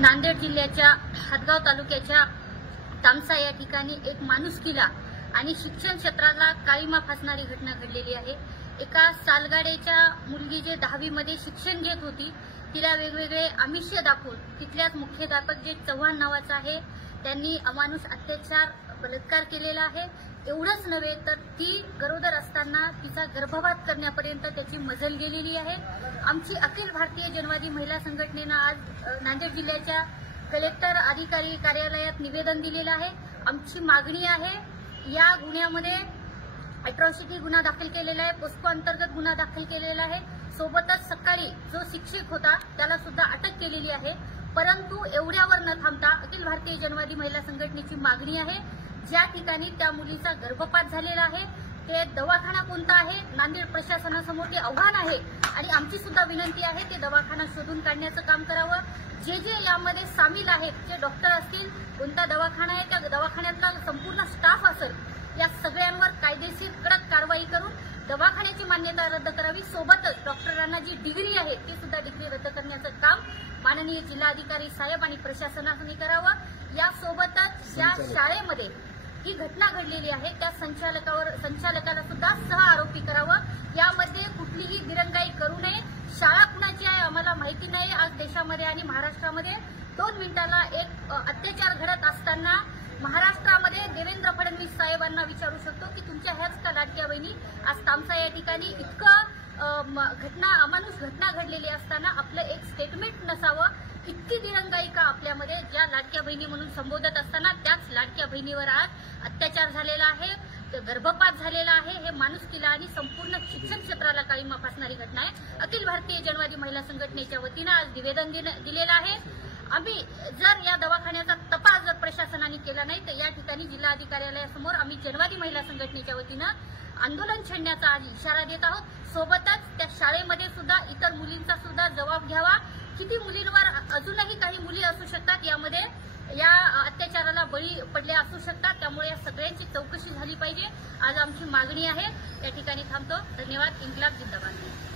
नांदेड जिल्ह्याच्या हदगाव तालुक्याच्या तामसा या ठिकाणी एक माणुसकीला आणि शिक्षण क्षेत्राला काळीमा फासणारी घटना घडलेली आहे। एका सालगाड्याच्या मुलगी जे 10वी मध्ये शिक्षण घेत होती तिला वेगवेगळे आमिष दाखवून तिथल्याच मुख्याध्यापक जे चव्हाण नावाचा आहे त्यांनी अमानुष अत्याचार बलात्कार केलेला आहे। एवढंच नव्हे तर ती गरोदर असताना तिचा गर्भपात करण्यापर्यंत त्याची मजल गेलेली आहे। आमची अखिल भारतीय जनवादी महिला संघटनेनं आज नांदेड जिल्ह्याच्या कलेक्टर अधिकारी कार्यालयात निवेदन दिलेलं आहे। आमची मागणी आहे या गुन्ह्यामध्ये अॅट्रॉसिटी गुन्हा दाखल केलेला आहे, पोस्को अंतर्गत गुन्हा दाखल केलेला आहे। सोबतच सकाळी जो शिक्षक होता त्याला सुद्धा अटक केलेली आहे। परंतु एवढ्यावर न थांबता अखिल भारतीय जनवादी महिला संघटनेची मागणी आहे ज्या ठिकाणी त्या मुलीचा गर्भपात झालेला आहे ते दवाखाना कोणता आहे, नांदेड प्रशासनासमोर ते आव्हान आहे आणि आमची सुद्धा विनंती आहे ते दवाखाना शोधून काढण्याचं काम करावं। जे यामध्ये सामील आहेत, जे डॉक्टर असतील, कोणता दवाखाना आहे, त्या दवाखान्यातला संपूर्ण स्टाफ असेल, या सगळ्यांवर कायदेशीर कडक कारवाई करून दवाखान्याची मान्यता रद्द करावी। सोबतच डॉक्टरांना जी डिग्री आहे ती सुद्धा डिग्री रद्द करण्याचं काम माननीय जिल्हाधिकारी साहेब आणि प्रशासनाने करावं। यासोबतच ज्या शाळेमध्ये ही घटना घडलेली आहे त्या संचालकाला सुद्धा सह आरोपी करावं। यामध्ये कुठलीही दिरंगाई करू नये। शाळा कुणाची आहे आम्हाला माहिती नाही। आज देशामध्ये आणि महाराष्ट्रामध्ये 2 मिनिटाला एक अत्याचार घडत असताना महाराष्ट्रामध्ये देवेंद्र फडणवीस साहेबांना विचारू शकतो की तुमच्या ह्याच का लाडक्या बहिणी आज तामसा या ठिकाणी इतकं अमानुष घटना घडलेली असताना आपलं एक स्टेटमेंट नसावं। इतकी दिरंगाई का आपल्यामध्ये, ज्या लाडक्या बहिणी म्हणून संबोधत असताना त्याच लाडक्या बहिणीवर आज अत्याचार झालेला आहे, गर्भपात झालेला आहे। हे माणुसकीला आणि संपूर्ण शिक्षण क्षेत्राला काळीमा फासणारी घटना आहे। अखिल भारतीय जनवादी महिला संघटनेच्या वतीनं आज निवेदन दिलेलं आहे। आम्ही जर या दवाखान्याचा तपास जर प्रशासनाने केला नाही तर या ठिकाणी जिल्हाधिकाऱ्यालयासमोर आम्ही जनवादी महिला संघटनेच्या वतीनं आंदोलन छेडण्याचा आज इशारा देत आहोत। सोबतच त्या शाळेमध्ये सुद्धा इतर मुलींचा सुद्धा जबाब घ्यावा। किती मुलींवर अजूनही काही मुली असू शकतात यामध्ये या अत्याचाराला बळी पडले असू शकतात, त्यामुळे या सगळ्यांची चौकशी झाली पाहिजे। आज आमची मागणी आहे। या ठिकाणी थांबतो। धन्यवाद। इन्क्लाब जिंदाबाद।